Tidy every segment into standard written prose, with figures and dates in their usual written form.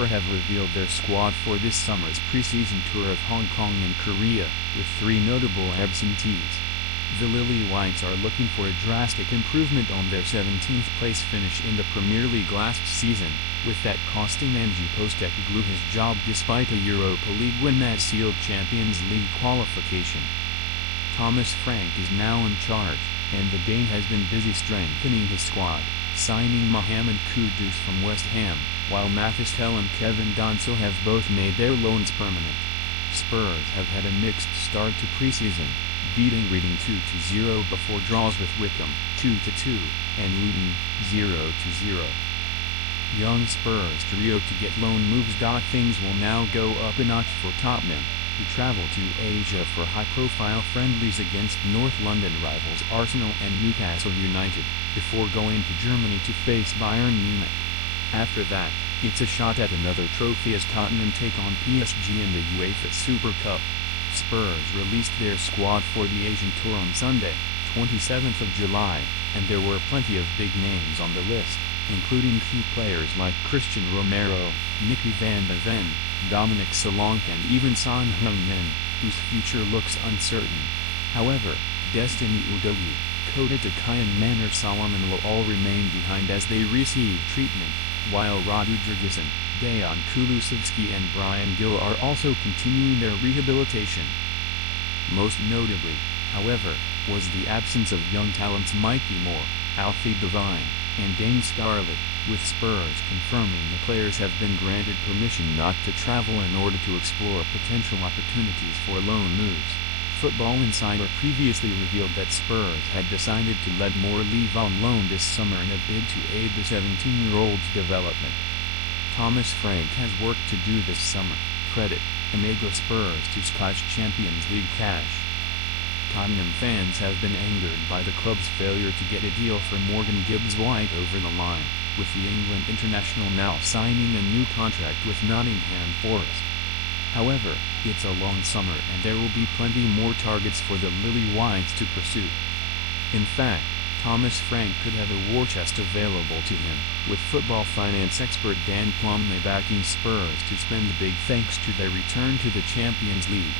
Spurs have revealed their squad for this summer's preseason tour of Hong Kong and Korea, with 3 notable absentees. The Lily Whites are looking for a drastic improvement on their 17th place finish in the Premier League last season, with that costing Ange Postecoglou his job despite a Europa League win that sealed Champions League qualification. Thomas Frank is now in charge, and the Dane has been busy strengthening his squad, signing Mohammed Kudus from West Ham, while Mathys and Kevin Danso have both made their loans permanent. Spurs have had a mixed start to preseason, beating Reading 2-0 before draws with Wycombe 2-2, and Luton 0-0. Young Spurs trio to get loan moves. Things will now go up a notch for Tottenham, who travel to Asia for high-profile friendlies against North London rivals Arsenal and Newcastle United, before going to Germany to face Bayern Munich. After that, it's a shot at another trophy as Tottenham take on PSG in the UEFA Super Cup. Spurs released their squad for the Asian Tour on Sunday, 27th of July, and there were plenty of big names on the list, including key players like Christian Romero, Mickey van de Ven, Dominic Solanke and even Son Heung-min, whose future looks uncertain. However, Destiny Udogie, Kota Takai and Manor Solomon will all remain behind as they receive treatment, while Radu Dragusin, Dejan Kulusevski and Brian Gill are also continuing their rehabilitation. Most notably, however, was the absence of young talents Mikey Moore, Alfie Devine, and Dane Scarlett, with Spurs confirming the players have been granted permission not to travel in order to explore potential opportunities for loan moves. Football Insider previously revealed that Spurs had decided to let Moore leave on loan this summer in a bid to aid the 17-year-old's development. Thomas Frank has work to do this summer, credit Omega Spurs to Scotch Champions League cash. Tottenham fans have been angered by the club's failure to get a deal for Morgan Gibbs-White over the line, with the England international now signing a new contract with Nottingham Forest. However, it's a long summer and there will be plenty more targets for the Lily Whites to pursue. In fact, Thomas Frank could have a war chest available to him, with football finance expert Dan backing Spurs to spend the big thanks to their return to the Champions League.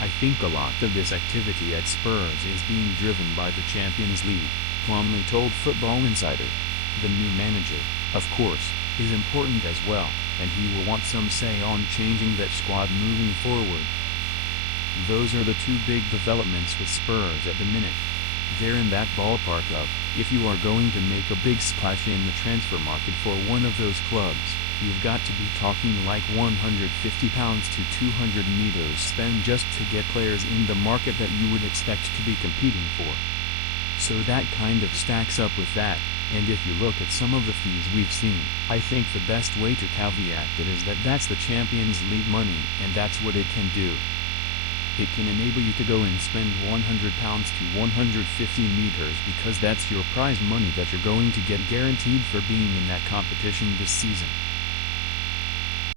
I think a lot of this activity at Spurs is being driven by the Champions League, Plumlee told Football Insider. The new manager, of course, is important as well, and he will want some say on changing that squad moving forward. Those are the 2 big developments with Spurs at the minute. They're in that ballpark of, if you are going to make a big splash in the transfer market for one of those clubs, you've got to be talking like £150 to €200 spent just to get players in the market that you would expect to be competing for. So that kind of stacks up with that, and if you look at some of the fees we've seen, I think the best way to caveat it is that that's the Champions League money and that's what it can do. It can enable you to go and spend £100 to €150 because that's your prize money that you're going to get guaranteed for being in that competition this season.